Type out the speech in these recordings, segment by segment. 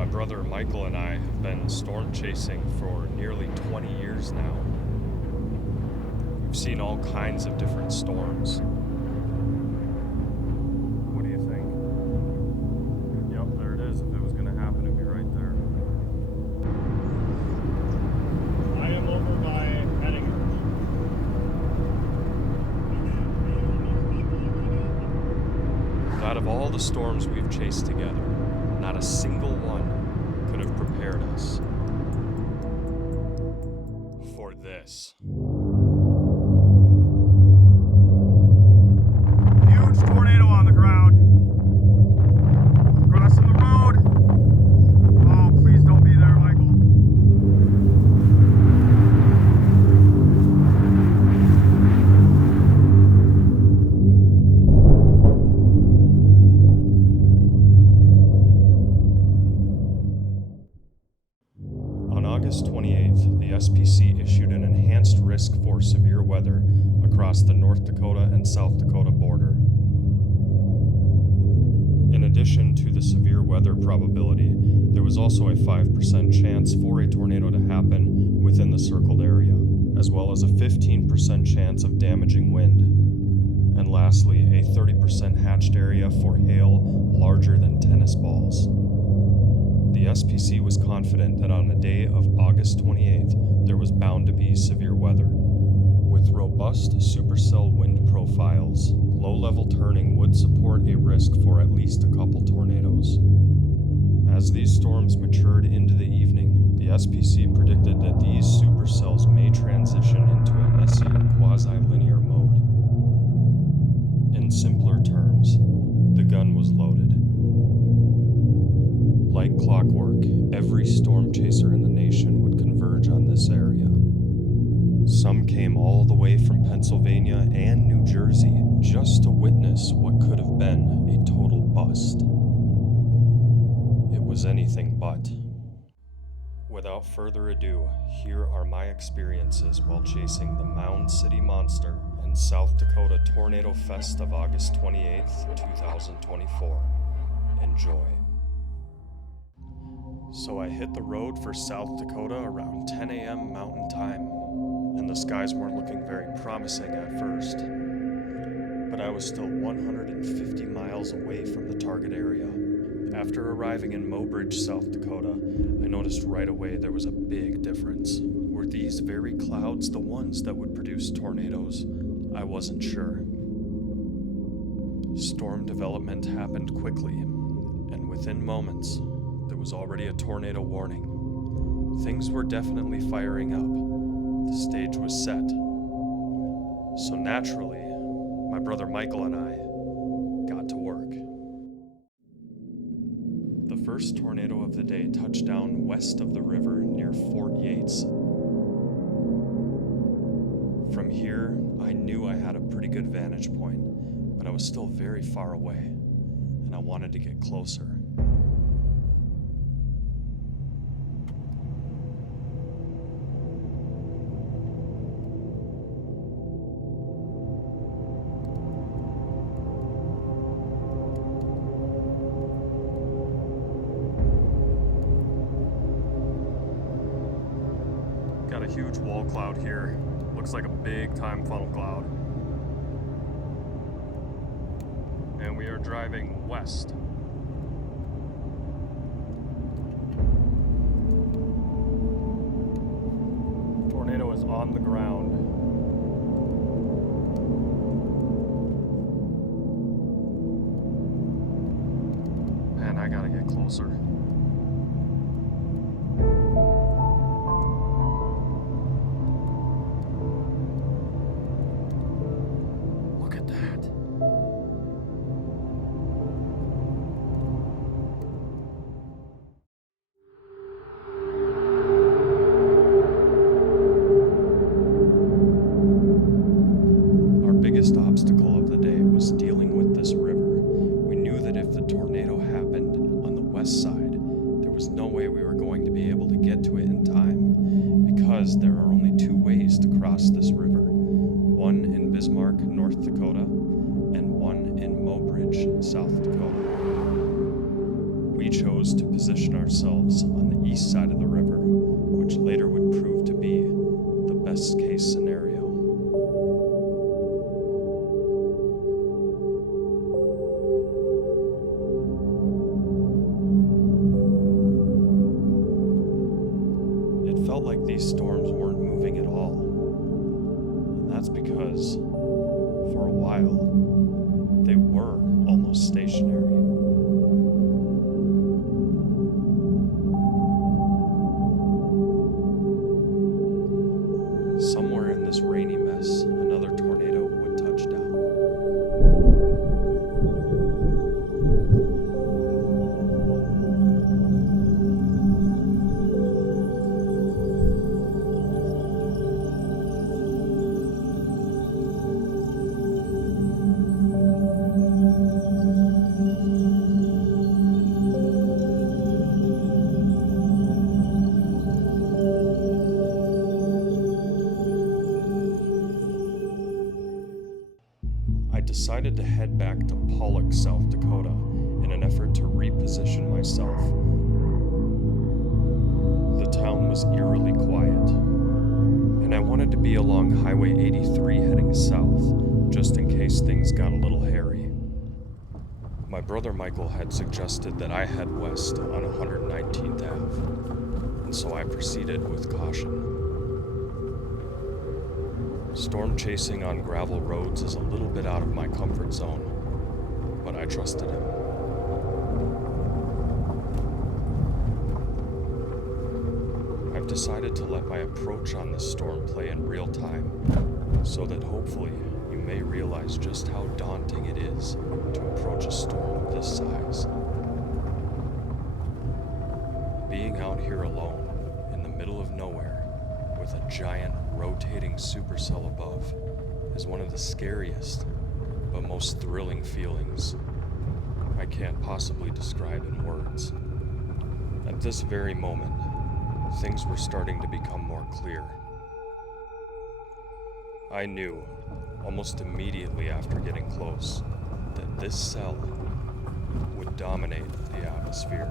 My brother Michael and I have been storm chasing for nearly 20 years now. We've seen all kinds of different storms. What do you think? Yep, there it is. If it was going to happen, it'd be right there. I am over by Heading. Out of all the storms we've chased together, not a single one could have prepared us for this. Huge tornado on the ground. Crossing the road. Oh, please don't be there, Michael. On August 28th, the SPC issued an enhanced risk for severe weather across the North Dakota and South Dakota border. In addition to the severe weather probability, there was also a 5% chance for a tornado to happen within the circled area, as well as a 15% chance of damaging wind. And lastly, a 30% hatched area for hail larger than tennis balls. The SPC was confident that on the day of August 28th, there was bound to be severe weather. With robust supercell wind profiles, low-level turning would support a risk for at least a couple tornadoes. As these storms matured into the evening, the SPC predicted that these supercells may transition into a messier quasi-linear mode. In simpler terms, the gun was loaded. Like clockwork, every storm chaser in the nation would converge on this area. Some came all the way from Pennsylvania and New Jersey just to witness what could have been a total bust. It was anything but. Without further ado, here are my experiences while chasing the Mound City Monster in South Dakota Tornado Fest of August 28th, 2024. Enjoy. So I hit the road for South Dakota around 10 a.m. Mountain Time, and the skies weren't looking very promising at first. But I was still 150 miles away from the target area. After arriving in Mobridge, South Dakota, I noticed right away there was a big difference. Were these very clouds the ones that would produce tornadoes? I wasn't sure. Storm development happened quickly, and within moments, there was already a tornado warning. Things were definitely firing up. The stage was set. So naturally, my brother Michael and I got to work. The first tornado of the day touched down west of the river near Fort Yates. From here, I knew I had a pretty good vantage point, but I was still very far away, and I wanted to get closer. Got a huge wall cloud here. Looks like a big time funnel cloud. And we are driving west. Tornado is on the ground. Man, I gotta get closer. biggest obstacle of the day was dealing with this river. We knew that if the tornado happened on the west side, there was no way we were going to be able to get to it in time, because there are only two ways to cross this river, one in Bismarck, North Dakota, and one in Mobridge, South Dakota. we chose to position ourselves on the east side of the river, which later would prove to be the best case scenario. It felt like these storms weren't moving at all, and that's because, for a while, they were almost stationary. Somewhere in this rainy mess, another tornado would touch down. I decided to head back to Pollock, South Dakota, in an effort to reposition myself. The town was eerily quiet, and I wanted to be along Highway 83 heading south, just in case things got a little hairy. My brother Michael had suggested that I head west on 119th Ave, and so I proceeded with caution. Storm chasing on gravel roads is a little bit out of my comfort zone, but I trusted him. I've decided to let my approach on this storm play in real time, so that hopefully you may realize just how daunting it is to approach a storm of this size. Being out here alone, in the middle of nowhere, with a giant rotating supercell above, is one of the scariest but most thrilling feelings I can't possibly describe in words. At this very moment, things were starting to become more clear. I knew, almost immediately after getting close, that this cell would dominate the atmosphere.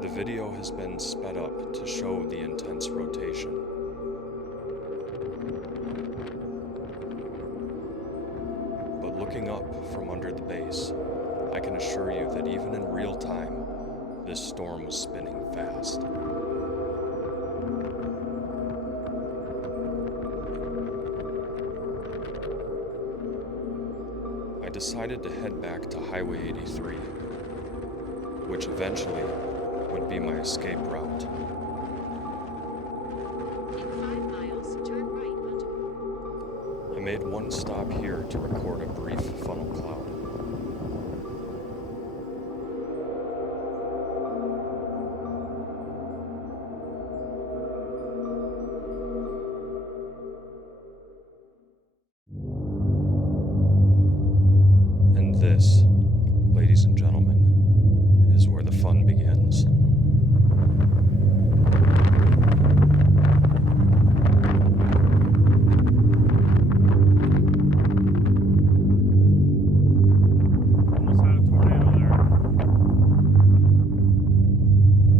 The video has been sped up to show the intense rotation. But looking up from under the base, I can assure you that even in real time, this storm was spinning fast. I decided to head back to Highway 83, which eventually would be my escape route. In 5 miles, turn right onto. I made one stop here to record a brief funnel cloud. And this, ladies and gentlemen, is where the fun begins. Almost had a tornado there.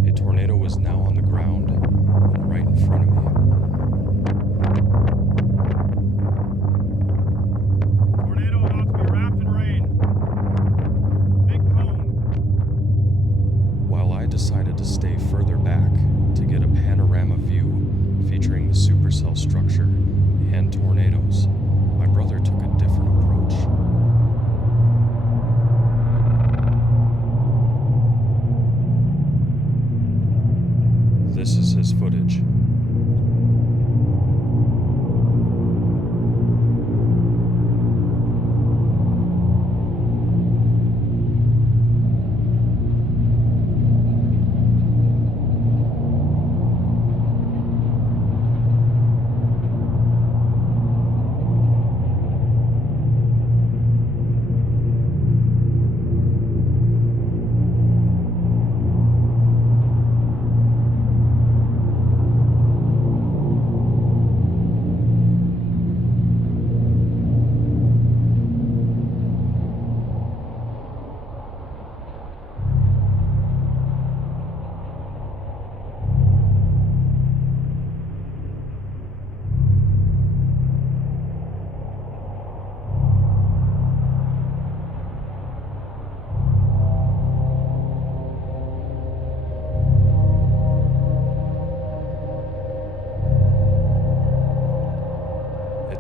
A tornado was now on the ground and right in front of me. Tornado about to be wrapped in rain. Big cone. While I decided to stay further back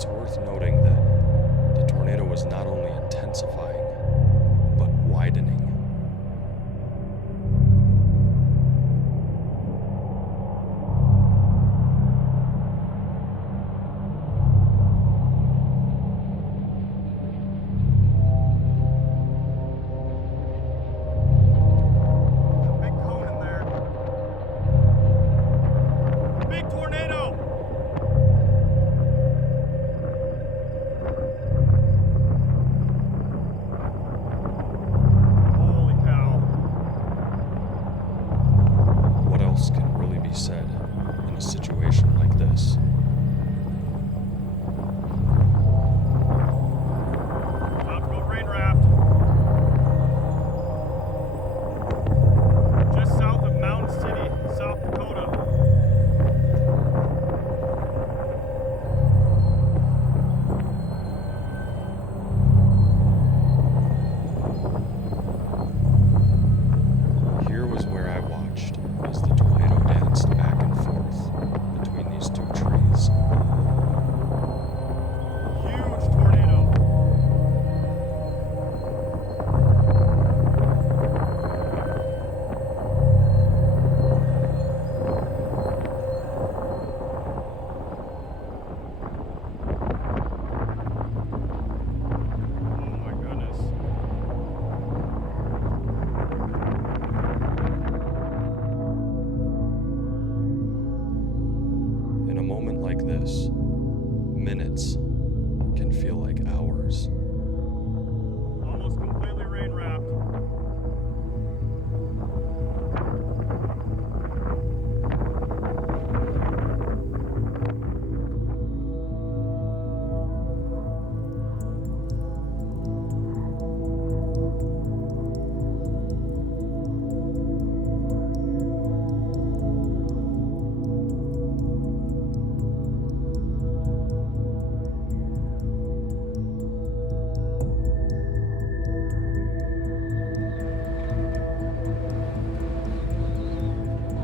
It's worth noting that the tornado was not only intensifying, but widening. Big cone in there. Big tornado! Holy cow. What else can really be said in a situation like this? About to go rain wrapped. Just south of Mound City, South Dakota. Here was where I watched as the tornado danced back and forth between these two trees. Huge tornado. Oh my goodness. In a moment like this, minutes can feel like hours. Almost completely rain wrapped.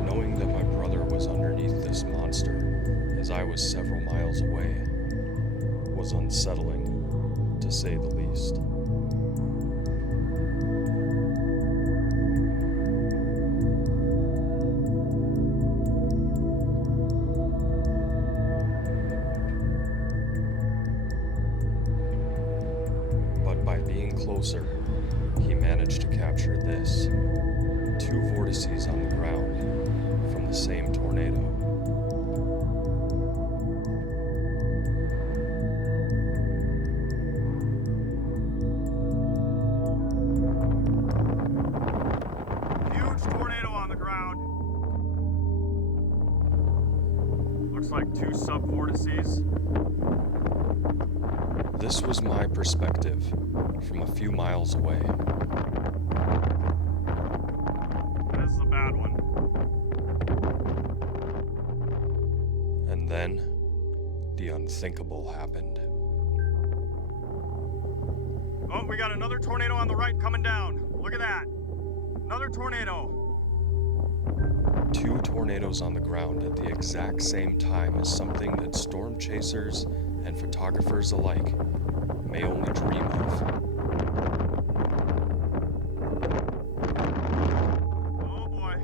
Knowing that my brother was underneath this monster as I was several miles away was unsettling, to say the least. But by being closer, he managed to capture this. 2 vortices on the ground from the same tornado. Huge tornado on the ground. Looks like 2 sub-vortices. This was my perspective from a few miles away. This is a bad one. And then, the unthinkable happened. Oh, we got another tornado on the right coming down. Look at that. Another tornado. 2 tornadoes on the ground at the exact same time is something that storm chasers and photographers alike may only dream of. Oh boy.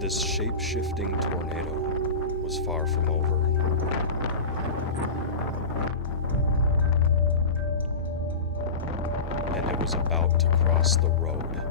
This shape-shifting tornado was far from over. And it was about to cross the road.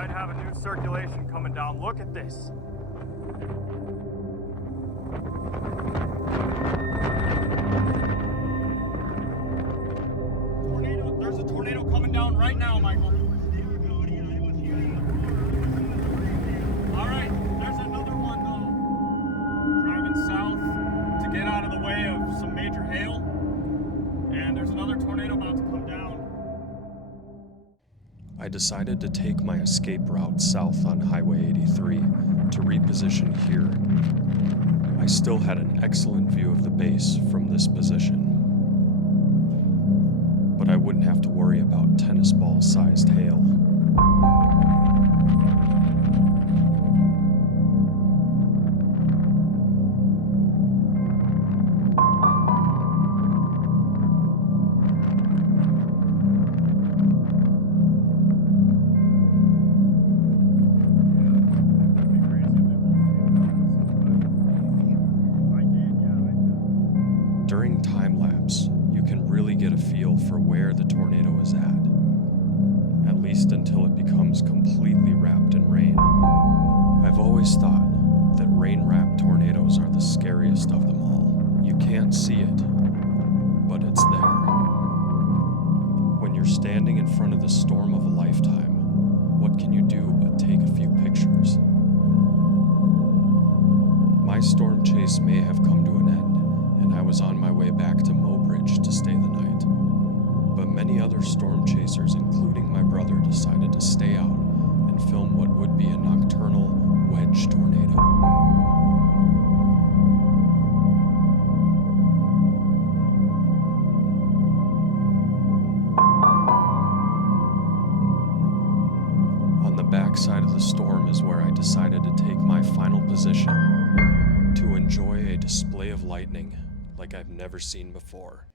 Might have a new circulation coming down. Look at this. Tornado. There's a tornado coming down right now, Michael. All right, there's another one driving south to get out of the way of some major hail. And there's another tornado about to come down. I decided to take my escape route south on Highway 83 to reposition here. I still had an excellent view of the base from this position, but I wouldn't have to worry about tennis ball-sized hail. During time-lapse, you can really get a feel for where the tornado is at least until it becomes completely wrapped in rain. I've always thought that rain-wrapped tornadoes are the scariest of them all. You can't see it, but it's there. When you're standing in front of the storm of a lifetime, what can you do but take a few pictures? My storm chase may have come to an end, and I was on my way back to Mobridge to stay the night. But many other storm chasers, including my brother, decided to stay out and film what would be a nocturnal wedge tornado. On the backside of the storm is where I decided to take my final position to enjoy a display of lightning like I've never seen before.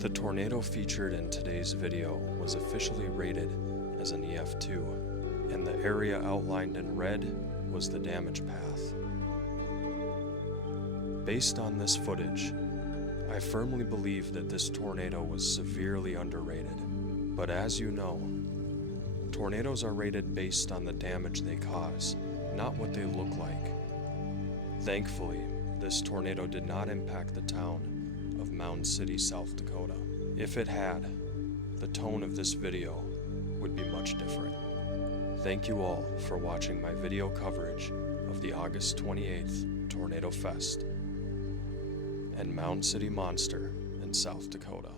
The tornado featured in today's video was officially rated as an EF2, and the area outlined in red was the damage path. Based on this footage, I firmly believe that this tornado was severely underrated, but as you know, tornadoes are rated based on the damage they cause, not what they look like. Thankfully, this tornado did not impact the town of Mound City, South Dakota. If it had, the tone of this video would be much different. Thank you all for watching my video coverage of the August 28th Tornado Fest and Mound City Monster in South Dakota.